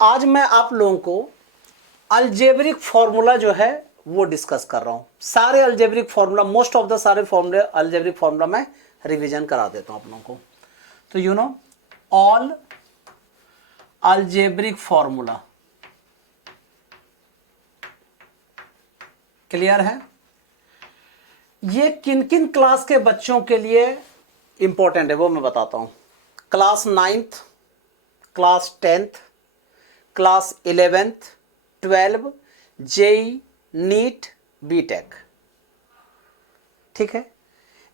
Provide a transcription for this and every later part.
आज मैं आप लोगों को अलजेब्रिक फॉर्मूला जो है वो डिस्कस कर रहा हूं। सारे algebraic formula, most of the सारे फॉर्मूले अलजेब्रिक फॉर्मूला मैं रिवीजन करा देता हूं आप लोगों को। तो you know all algebraic formula clear है। ये किन किन क्लास के बच्चों के लिए इंपॉर्टेंट है वो मैं बताता हूं। Class 9th, class 10th, class 11th, 12, JEE, NEET, BTech, ठीक है।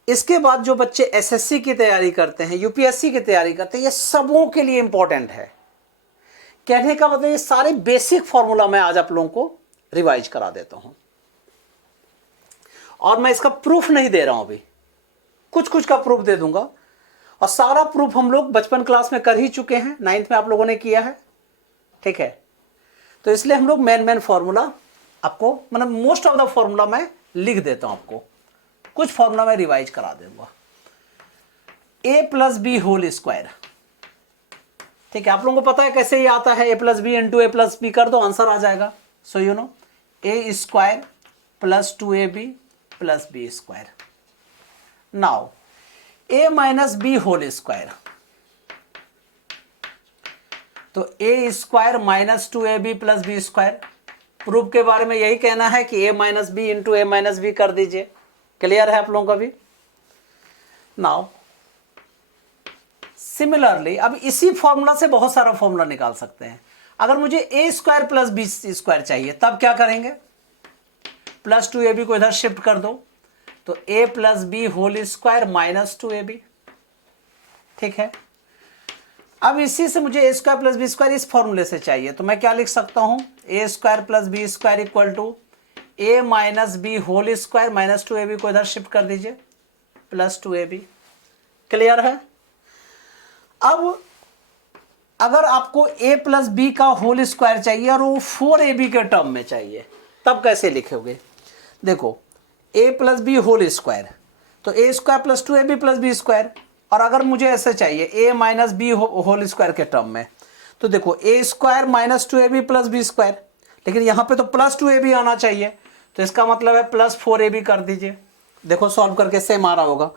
इसके बाद जो बच्चे एसएससी की तैयारी करते हैं, यूपीएससी की तैयारी करते हैं, ये सबों के लिए इंपॉर्टेंट है। कहने का मतलब ये सारे बेसिक फॉर्मूला मैं आज आप लोगों को रिवाइज करा देता हूं और मैं इसका प्रूफ नहीं दे रहा हूं, अभी कुछ कुछ का प्रूफ दे दूंगा। और सारा प्रूफ हम लोग बचपन क्लास में कर ही चुके हैं, 9th में आप लोगों ने किया है, ठीक है। तो इसलिए हम लोग मेन फॉर्मूला आपको, मतलब मोस्ट ऑफ द फॉर्मूला मैं लिख देता हूं, आपको कुछ फॉर्मूला मैं रिवाइज करा दूंगा। ए प्लस बी होल स्क्वायर, ठीक है। आप लोगों को पता है कैसे ये आता है, A plus B into A plus B कर दो, आंसर आ जाएगा। So you know A square plus 2ab plus B square. Now A minus B whole square, तो ए square minus 2ab plus B square. Proof के बारे में यही कहना है कि A minus B into A minus B कर दीजिए। क्लियर है आप लोगों का भी। नाउ सिमिलरली अब इसी फॉर्मूला से बहुत सारा फॉर्मूला निकाल सकते हैं। अगर मुझे a square plus B square चाहिए तब क्या करेंगे, प्लस 2ab को इधर शिफ्ट कर दो, तो a plus B whole square minus 2ab, ठीक है। अब इसी से मुझे a square plus B square इस फॉर्मूले से चाहिए, तो मैं क्या लिख सकता हूं, A square plus B square equal to A minus B whole square minus 2ab को इधर शिफ्ट कर दीजिए, प्लस 2ab। क्लियर है। अब अगर आपको a प्लस बी का होल स्क्वायर चाहिए और वो 4ab के टर्म में चाहिए, तब कैसे लिखोगे। देखो a plus B whole square, तो ए square plus 2ab plus B square. और अगर मुझे ऐसे चाहिए a minus B whole square के टर्म में, तो देखो A square minus 2ab plus B square, लेकिन यहां पे तो प्लस 2ab आना चाहिए, तो इसका मतलब है प्लस 4ab कर दीजिए। देखो सॉल्व करके सेम आ रहा होगा।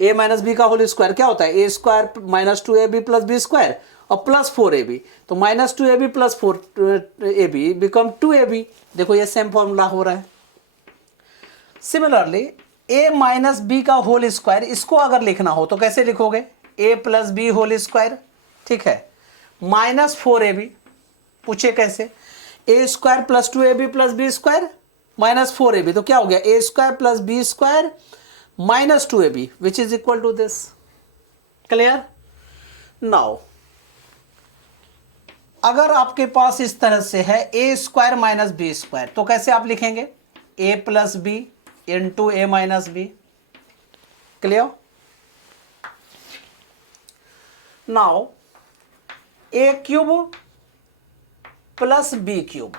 a माइनस बी का होल स्क्वायर क्या होता है, A square minus 2ab plus B square और प्लस 4ab, तो minus 2ab plus 4ab become 2ab। देखो ये सेम फॉर्मूला हो रहा है। सिमिलरली a माइनस बी का होल स्क्वायर, इसको अगर लिखना हो तो कैसे लिखोगे, a plus B whole square, ठीक है, माइनस 4ab। पूछे कैसे, A square plus 2ab plus B square minus 4ab, तो क्या हो गया, A square plus B square minus 2ab which is equal to this. Clear. Now अगर आपके पास इस तरह से है A square minus B square, तो कैसे आप लिखेंगे, ए प्लस बी इंटू ए माइनस बी। क्लियर। नाउ ए क्यूब प्लस बी क्यूब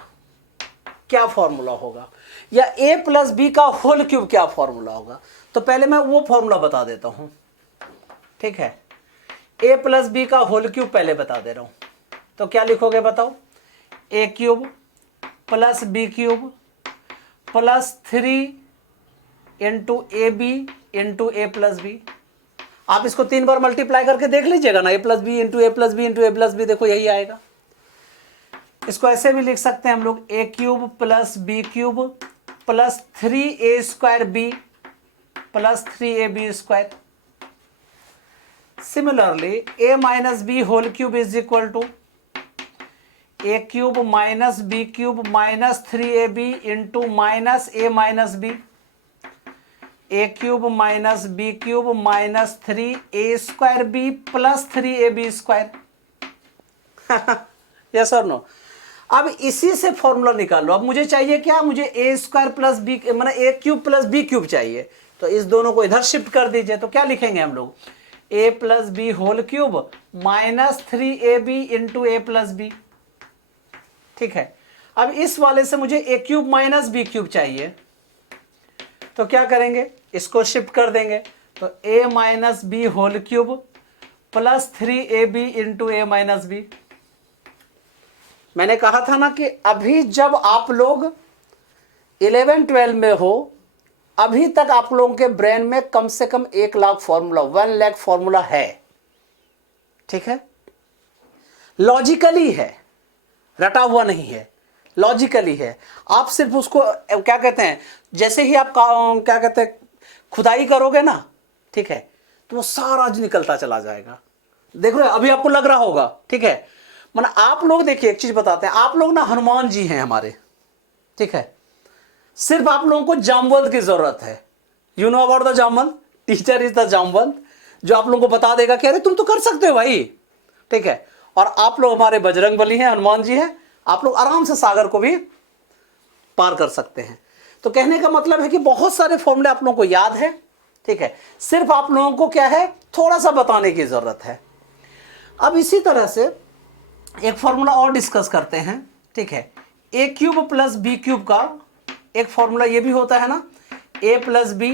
क्या फॉर्मूला होगा, या ए प्लस बी का होल क्यूब क्या फॉर्मूला होगा। तो पहले मैं वो फॉर्मूला बता देता हूं, ठीक है। ए प्लस बी का होल क्यूब पहले बता दे रहा हूं, तो क्या लिखोगे बताओ, A cube plus B cube plus 3 into A B into A plus B. आप इसको 3 बार मल्टीप्लाई करके देख लीजिएगा ना, A plus B into A plus B into A plus B, देखो यही आएगा। इसको ऐसे भी लिख सकते हैं हम लोग, A cube plus B cube plus 3a square B plus 3ab square. Similarly a minus B whole cube is equal to A cube minus B cube minus 3ab into minus A minus B, A cube minus B cube minus 3a square B plus 3ab square. Yes और no. अब इसी से formula निकाल लो। अब मुझे चाहिए क्या, मुझे ए स्क्वायर प्लस बी, मतलब ए क्यूब प्लस बी क्यूब चाहिए, तो इस दोनों को इधर शिफ्ट कर दीजिए। तो क्या लिखेंगे हम लोग, A plus B whole cube minus 3ab into A plus B, ठीक है। अब इस वाले से मुझे A cube minus B cube चाहिए, तो क्या करेंगे, इसको शिफ्ट कर देंगे, तो A minus B whole cube plus 3ab into A minus B. मैंने कहा था ना कि अभी जब आप लोग 11-12 में हो, अभी तक आप लोगों के ब्रेन में कम से कम 1 लाख फॉर्मूला, 1 लाख फॉर्मूला है, ठीक है, लॉजिकली है, रटा हुआ नहीं है, लॉजिकली है। आप सिर्फ उसको क्या कहते हैं, जैसे ही आप क्या कहते हैं खुदाई करोगे ना, ठीक है, तो वो सारा आज निकलता चला जाएगा। देख रहे हो, अभी आपको लग रहा होगा, ठीक है। माना आप लोग देखिए, एक चीज बताते हैं, आप लोग ना हनुमान जी हैं हमारे, ठीक है, सिर्फ आप लोगों को जामवंत की जरूरत है। You know about the Jamwant, teacher is the Jamwant, जो आप लोगों को बता देगा कि अरे तुम तो कर सकते हो भाई, ठीक है। और आप लोग हमारे बजरंगबली हैं, हनुमान जी हैं, आप लोग आराम से सागर को भी पार कर सकते हैं। तो कहने का मतलब है कि बहुत सारे फॉर्मूले आप लोगों को याद है, ठीक है, सिर्फ आप लोगों को क्या है, थोड़ा सा बताने की जरूरत है। अब इसी तरह से एक फॉर्मूला और डिस्कस करते हैं, ठीक है। ए क्यूब प्लस बी क्यूब का एक फॉर्मूला ये भी होता है ना, A plus B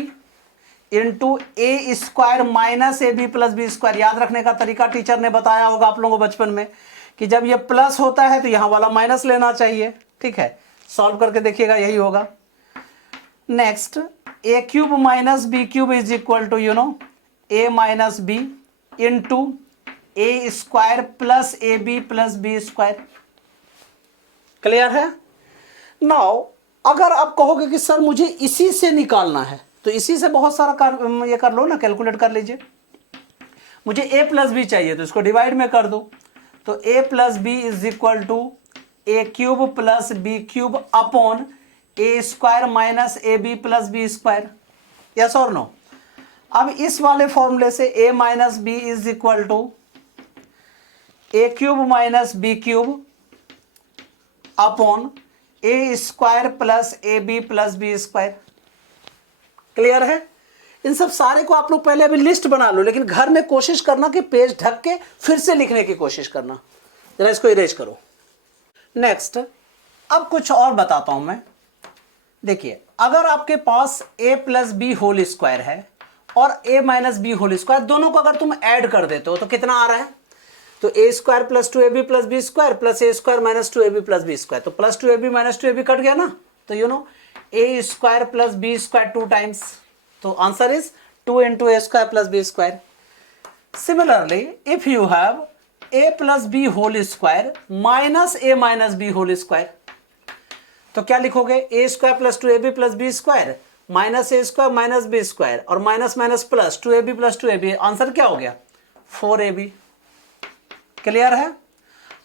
into A square minus A B plus B square. याद रखने का तरीका टीचर ने बताया होगा आप लोगों को बचपन में कि जब ये प्लस होता है तो यहां वाला माइनस लेना चाहिए, ठीक है। सॉल्व करके देखिएगा, यही होगा। Next, a cube minus B cube is equal to you know a minus B into A square plus a B plus B square. Clear है? नाउ अगर आप कहोगे कि सर मुझे इसी से निकालना है, तो इसी से बहुत सारा ये कर लो ना, कैलकुलेट कर लीजिए। मुझे ए प्लस बी चाहिए तो इसको डिवाइड में कर दो, तो a plus b is equal to A cube plus B cube upon a square minus A B plus B square. Yes और नो? अब इस वाले फॉर्मूले से a minus b is equal to A cube minus B cube upon a square plus a B plus B square. Clear है? इन सब सारे को आप लोग पहले अभी लिस्ट बना लो, लेकिन घर में कोशिश करना कि पेज ढक के फिर से लिखने की कोशिश करना। जरा इसको इरेज करो। नेक्स्ट, अब कुछ और बताता हूं मैं। देखिए, अगर आपके पास a plus B whole square है और a minus B whole square, दोनों को अगर तुम ऐड कर देते हो तो कितना आ रहा है? तो ए square plus 2ab plus B square plus a square minus 2ab plus B square. तो plus 2ab minus 2ab cut गया ना, तो you know A square plus B square 2 times, तो answer is 2 into A square plus B square. Similarly if you have a plus B whole square minus A minus B whole square, तो क्या लिखोगे? A square plus 2ab plus B square minus A square minus B square और minus minus plus 2ab plus 2ab। Answer क्या हो गया? 4ab। Clear है?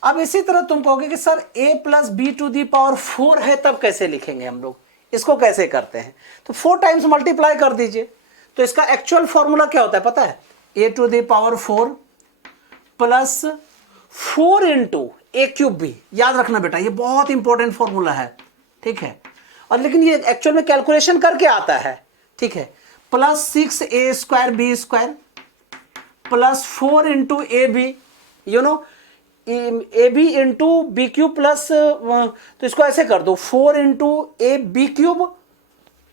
अब इसी तरह तुम कहोगे कि sir a plus b to the power 4 है, तब कैसे लिखेंगे हम लोग? इसको कैसे करते हैं? तो 4 टाइम्स मल्टीप्लाई कर दीजिए। तो इसका एक्चुअल फॉर्मूला क्या होता है पता है? a to the power 4 plus 4 into a cube b. याद रखना बेटा, ये बहुत इंपॉर्टेंट फॉर्मूला है, ठीक है। और लेकिन ये एक्चुअल में कैलकुलेशन करके आता है, ठीक है। Plus 6a square b square plus 4 into A b, you know a B into b cube plus, तो इसको ऐसे कर दो 4 इंटू ए बी क्यूब,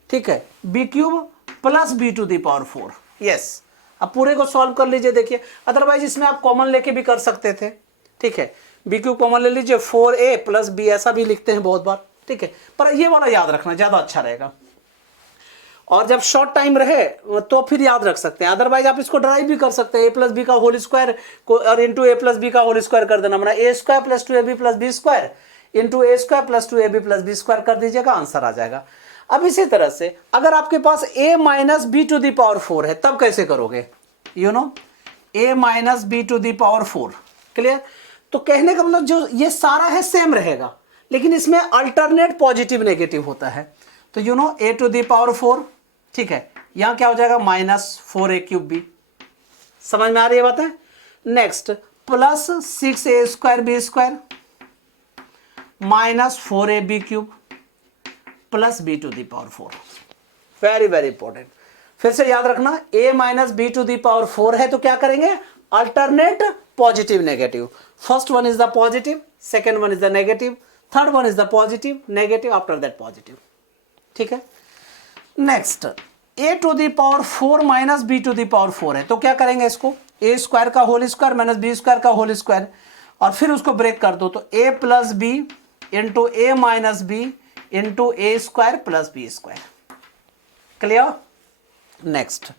ठीक है, b cube plus b to the power 4। Yes, अब पूरे को सॉल्व कर लीजिए। देखिए, अदरवाइज इसमें आप कॉमन लेके भी कर सकते थे, ठीक है। बी क्यूब कॉमन ले लीजिए, 4a प्लस बी, ऐसा भी लिखते हैं बहुत बार, ठीक है। पर ये वाला याद रखना ज़्यादा अच्छा रहेगा, और जब शॉर्ट टाइम रहे तो फिर याद रख सकते हैं। अदरवाइज आप इसको ड्राइव भी कर सकते हैं, ए प्लस बी का होल स्क्वायर को और इंटू ए प्लस बी का होल स्क्वायर कर देना, मतलब a square plus 2ab plus B square into A square plus 2ab plus B square कर दीजिएगा, आंसर आ जाएगा। अब इसी तरह से अगर आपके पास a minus b to the power 4 है, तब कैसे करोगे? You know a minus b to the power 4। Clear? तो कहने का मतलब जो ये सारा है सेम रहेगा, लेकिन इसमें अल्टरनेट पॉजिटिव नेगेटिव होता है। तो you know a to the power 4, ठीक है, यहां क्या हो जाएगा? Minus 4a cube b. समझ में आ रही है बात है? Next, plus 6a square b square minus 4ab cube plus b to the power 4। Very very important, फिर से याद रखना, a minus b to the power 4 है तो क्या करेंगे? Alternate positive negative. First one is the positive, second one is the negative, third one is the positive negative, after that positive, ठीक है। Next, a to the power 4 minus b to the power 4 है, तो क्या करेंगे इसको? A square का whole square minus B square का whole square. और फिर उसको ब्रेक कर दो, तो a plus B into A minus B into A square plus B square. Clear? Next,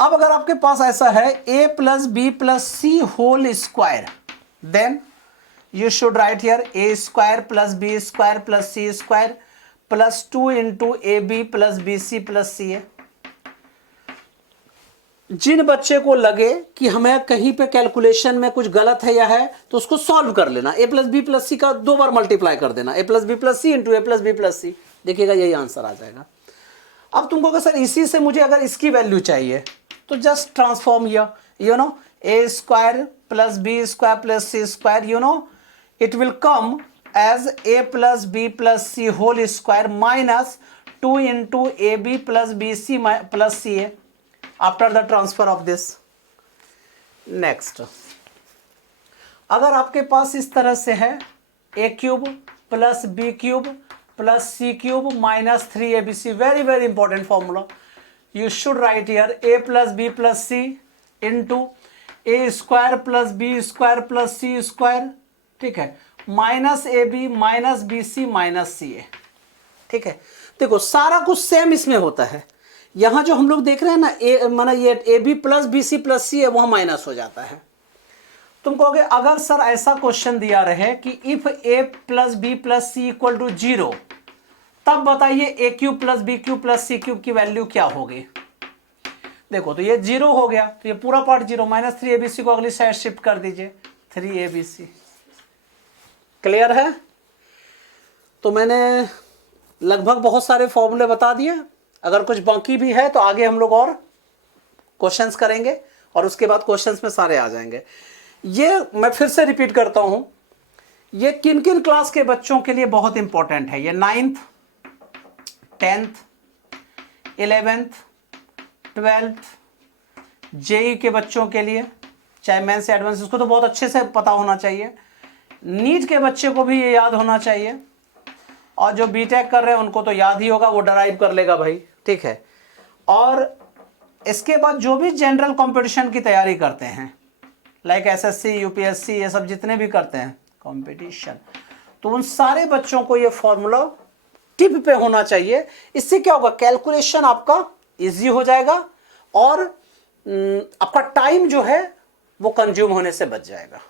अब अगर आपके पास ऐसा है a plus b plus c whole square, then you should write here a square plus B square plus c square plus 2 into A B plus b c plus c a. जिन बच्चे को लगे कि हमें कहीं पे कैलकुलेशन में कुछ गलत है या है, तो उसको सॉल्व कर लेना, a plus b plus c का 2 बार मल्टीप्लाई कर देना, a plus b plus c into A plus b plus c, देखिएगा यही आंसर आ जाएगा। अब तुमको अगर सर इसी से मुझे अगर इसकी वैल्यू चाहिए, तो just transform you know A square plus B square plus c square, you know it will come as a plus b plus c whole square minus 2 into A B plus b c plus c a after the transfer of this. Next, अगर आपके पास इस तरह से है ए cube plus B cube plus c cube minus 3abc, very very important formula, you should write here a plus b plus c into a square plus b square plus c square, ठीक है, minus A b minus b c minus c a. ठीक है, देखो सारा कुछ same इसमें होता है। यहां जो हम लोग देख रहे हैं ना, ए माना ये a B plus b c plus c है, वहां माइनस हो जाता है। तुम कहोगे अगर सर ऐसा क्वेश्चन दिया रहे कि if a plus b plus c equal to 0, तब बताइए a cube plus B cube plus c cube की वैल्यू क्या होगी। देखो तो ये 0 हो गया, तो ये पूरा पार्ट 0, माइनस 3abc को अगली साइड शिफ्ट कर दीजिए, 3abc। क्लियर है? तो मैंने लगभग बहुत सारे फॉर्मूले बता दिए। अगर कुछ बाकी भी है तो आगे हम लोग और क्वेश्चंस करेंगे, और उसके बाद क्वेश्चंस में सारे आ जाएंगे। ये मैं फिर से रिपीट करता हूं, ये किन किन क्लास के बच्चों के लिए बहुत इंपॉर्टेंट है। ये 9th 10th 11th 12th JEE के बच्चों के लिए, चाहे मेंस से एडवांस, इसको तो बहुत अच्छे से पता होना चाहिए। नीट के बच्चे को भी ये याद होना चाहिए, और जो बीटेक कर रहे हैं उनको तो याद ही होगा, वो डराइव कर लेगा भाई। ठीक है, और इसके बाद जो भी जनरल कंपटीशन की तैयारी करते हैं, लाइक एसएससी यूपीएससी, ये सब जितने भी करते हैं कंपटीशन, तो उन सारे बच्चों को ये फॉर्मूला टिप पे होना चाहिए। इससे क्या होगा, कैलकुलेशन आपका इजी हो जाएगा, और आपका टाइम जो है वो कंज्यूम होने से बच जाएगा।